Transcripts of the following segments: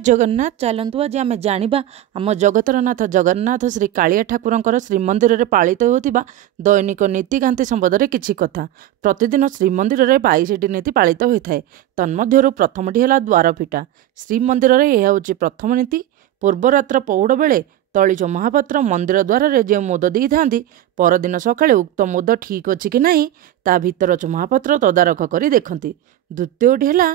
जगन्नाथ चलतु आज आम जाना आम जगतरनाथ जगन्नाथ श्री कालिया ठाकुर श्रीमंदिर में पालित होता दैनिक नीतिकांति संबंध में किसी कथा। प्रतिदिन श्रीमंदिर में 22टी नीति पालित होता है। तन्मध्यरु प्रथमटी है द्वारफिटा। श्रीमंदिर में यह हूँ प्रथम नीति। पूर्वरात्र पौड़ बेले तलिच महापात्र मंदिर द्वार जो मुद दे था परदिन सकाळे उक्त मुद ठीक अच्छी कि ना ता भीतर महापात्र तदारख कर देखती। द्वितीयटी है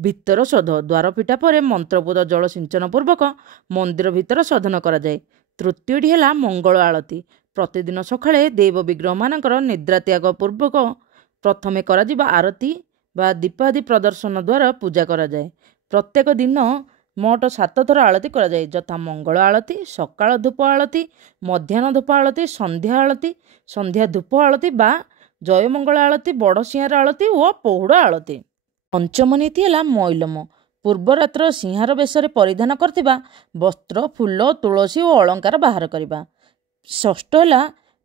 भितर शोध। द्वारफिटा पर मंत्रपूत जल सिंचन पूर्वक मंदिर भितर शोधन कराए। तृतीयटी है मंगल आलती। प्रतिदिन सकाळे देव विग्रह मानकर निद्रा त्याग पूर्वक प्रथमे करा आरती बा दीपादि प्रदर्शन द्वारा पूजा कराए। प्रत्येक दिन मोट 7 थर आलती कराए, यथा मंगल आलती, सकाळ धूप आलती, मध्याह्न धूप आलती, संध्या आलती, संध्या धूप आलती बा जयमंगल आलती, बड़सिंहार आलती और पहुड़ आलती। पंचम नीति है मैलम। पूर्वरात्र सिंहार बेश परिधान करथिबा वस्त्र, फूल, तुलसी और अलंकार बाहर करवा। षष्ठ है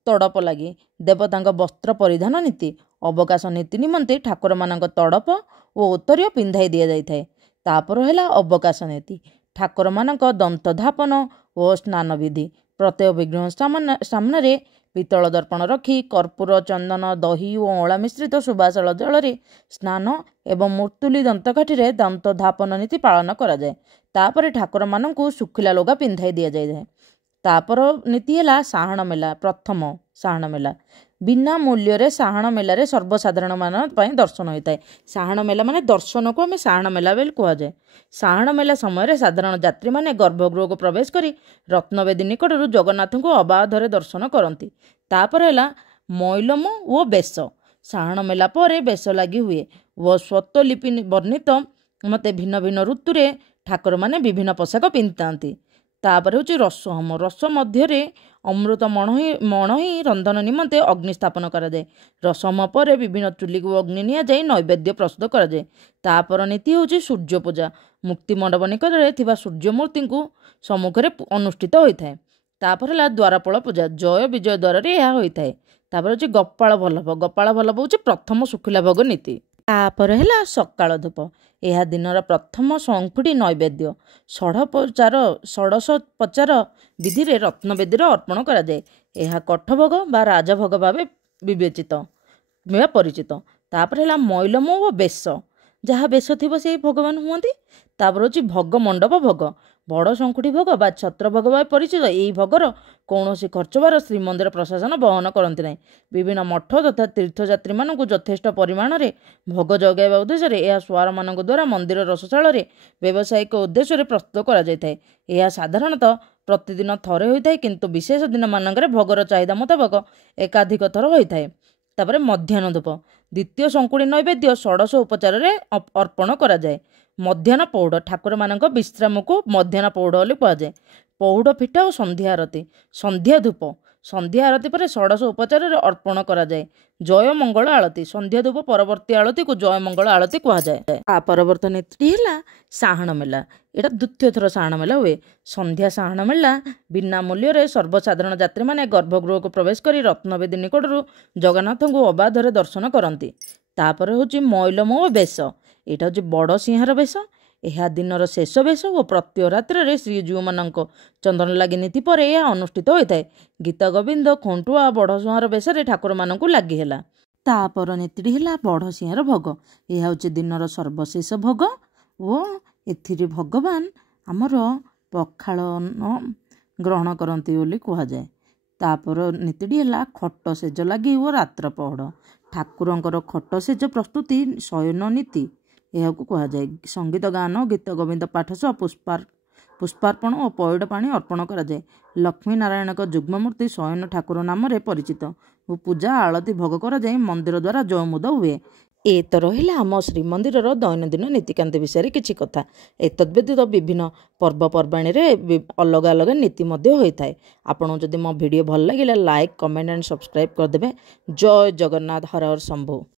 तड़प लगी। देवता वस्त्र परिधान नीति। अवकाश नीति निमंते ठाकुर मानक तड़प और उत्तरीय पिंधाई दि जाए। तापर है अवकाश नीति। ठाकुर मानक दंत धापन और स्नान विधि। प्रत्येक विग्रह सामने पितल दर्पण रखी कर्पूर, चंदन, दही और अँला मिश्रित सुबासल जल स्नान एवं मूर्तुली दंतकाठी दंत धापन नीति पालन कराए। तापर ठाकुर मानक सुखिला लुगा पिंधाई दि जाए। तापर नीति है साहण मेला। प्रथम साहण मेला बिना मूल्य साहण मेल सर्वसाधारण मान दर्शन होता है। साहण मेला माने दर्शन को आम साहण मेला बेल कहुए। साहण मेला समय साधारण यात्री माने गर्भगृह को प्रवेश करी रत्नवेदी निकट जगन्नाथ को अबाधरे दर्शन करती। तापर है मैलम और बेश। साहण मेला पर बेश लगी हुए व स्वतलिपि वर्णित मते भिन्न भिन्न ऋतु रे ठाकुर माने विभिन्न पोशाक पिंधि। तापर हूँ रसहोम। रस मध्य अमृत मणहि रंधन निमंते अग्नि स्थापन कराए। रसहोम पर विभिन्न चुली को अग्नि नि जाए नैवेद्य प्रस्तुत कराए। तापर नीति हूँ सूर्य पूजा। मुक्ति मंडप निकट में सूर्यमूर्ति को सम्मुखें अनुष्ठित होता है। तापर है द्वारपाल पूजा। जय विजय द्वार यह होता है। तापर हूँ गोपाल वल्लभ। गोपाल वल्लभ हूँ प्रथम शुखिला भोग नीति। तापर है सकाळ धूप। यह दिनर प्रथम शंखुटी नैवेद्य। षोडशोपचार विधि रे रत्नवेदी अर्पण कराए। यह कठभोग बा राजभोग भाव विवेचित परिचित। तापर है मैलम और बेश। जहाँ बेश थी से भगवान हुआ। तापर हूँ भोग मंडप भोग। बड़ शंखुटी भोग बा छत्र भोग भाव परिचित। यही भोगर कौन खर्चबार श्रीमंदिर प्रशासन बहन करती ना। विभिन्न मठ तथा तीर्थयात्री मानक यथेष्ट परिमाण में भोग जगाइबा उद्देश्य यह स्वार मान द्वारा मंदिर रसशाल व्यावसायिक उद्देश्य प्रस्तुत कर साधारणतः प्रतिदिन थरे होता है, किंतु विशेष दिन मानक भोगर चाहिदा मुताबक एकाधिक थर होता है। तापर मध्याह्न धूप। द्वितीय शंकुड़ी नैवेद्य षोडश उपचार अर्पण कराए। मध्याह्न पौड़। ठाकुर मानक विश्राम को मध्याह्न पौड़ बोली कहुए। पौड़ फिटा और संध्या आरती। संध्या धूप। संध्या आरती पर षोडश उपचार अर्पण कराए। जय मंगल आलती। संध्या धूप परवर्ती आलती को जय मंगल आलती कहुए। आ परवर्त नीति है साहण मेला। यहाँ द्वितीय थर साहण मेला हुए। संध्या साहण मेला बिना मूल्य सर्वसाधारण यात्री माने गर्भगृह को प्रवेश करी रत्नवेदी निकट जगन्नाथ को अबाधरे दर्शन करती। तापर हूँ मैलम और बेश। यहाँ हूँ बड़ सिंहार बेश। यह दिनर शेष बेश और प्रत्येक रात्रि श्रीजीव मानक चंदन लगी नीति पर यह अनुष्ठित होता है। गीत गोविंद खंटुआ बड़ सिंहार बेश ठाकुर मानक लगी है। तापर नीति है बड़ सिंहार भोग। यह हूँ दिनर सर्वशेष भोग और एथिरे भगवान आमर पखाल ग्रहण करती बोली कहुए। तापर नीति है खट सेज लगी और रात्र पहड़। ठाकुरंकर खट सेज प्रस्तुति शयन नीति यह कहुए। संगीत गान गीत गोविंद पाठ सह पुष्पार्पण और पइड पानी अर्पण कराए। लक्ष्मी नारायण जुग्ममूर्ति शयन ठाकुर नाम परिचित और पूजा आलती भोग कराए। मंदिर द्वारा जयमुद हुए। ए तो रहा आम श्रीमंदिर दैनंदिन नीतिकांति विषय किसी कथा। एतद्व्यतीत विभिन्न पर्वपर्वाणी अलग अलग नीति होता है। आपको जदि मो वीडियो भल लगे लाइक कमेंट एंड सब्सक्राइब करदे। जय जगन्नाथ। हर हर शंभु।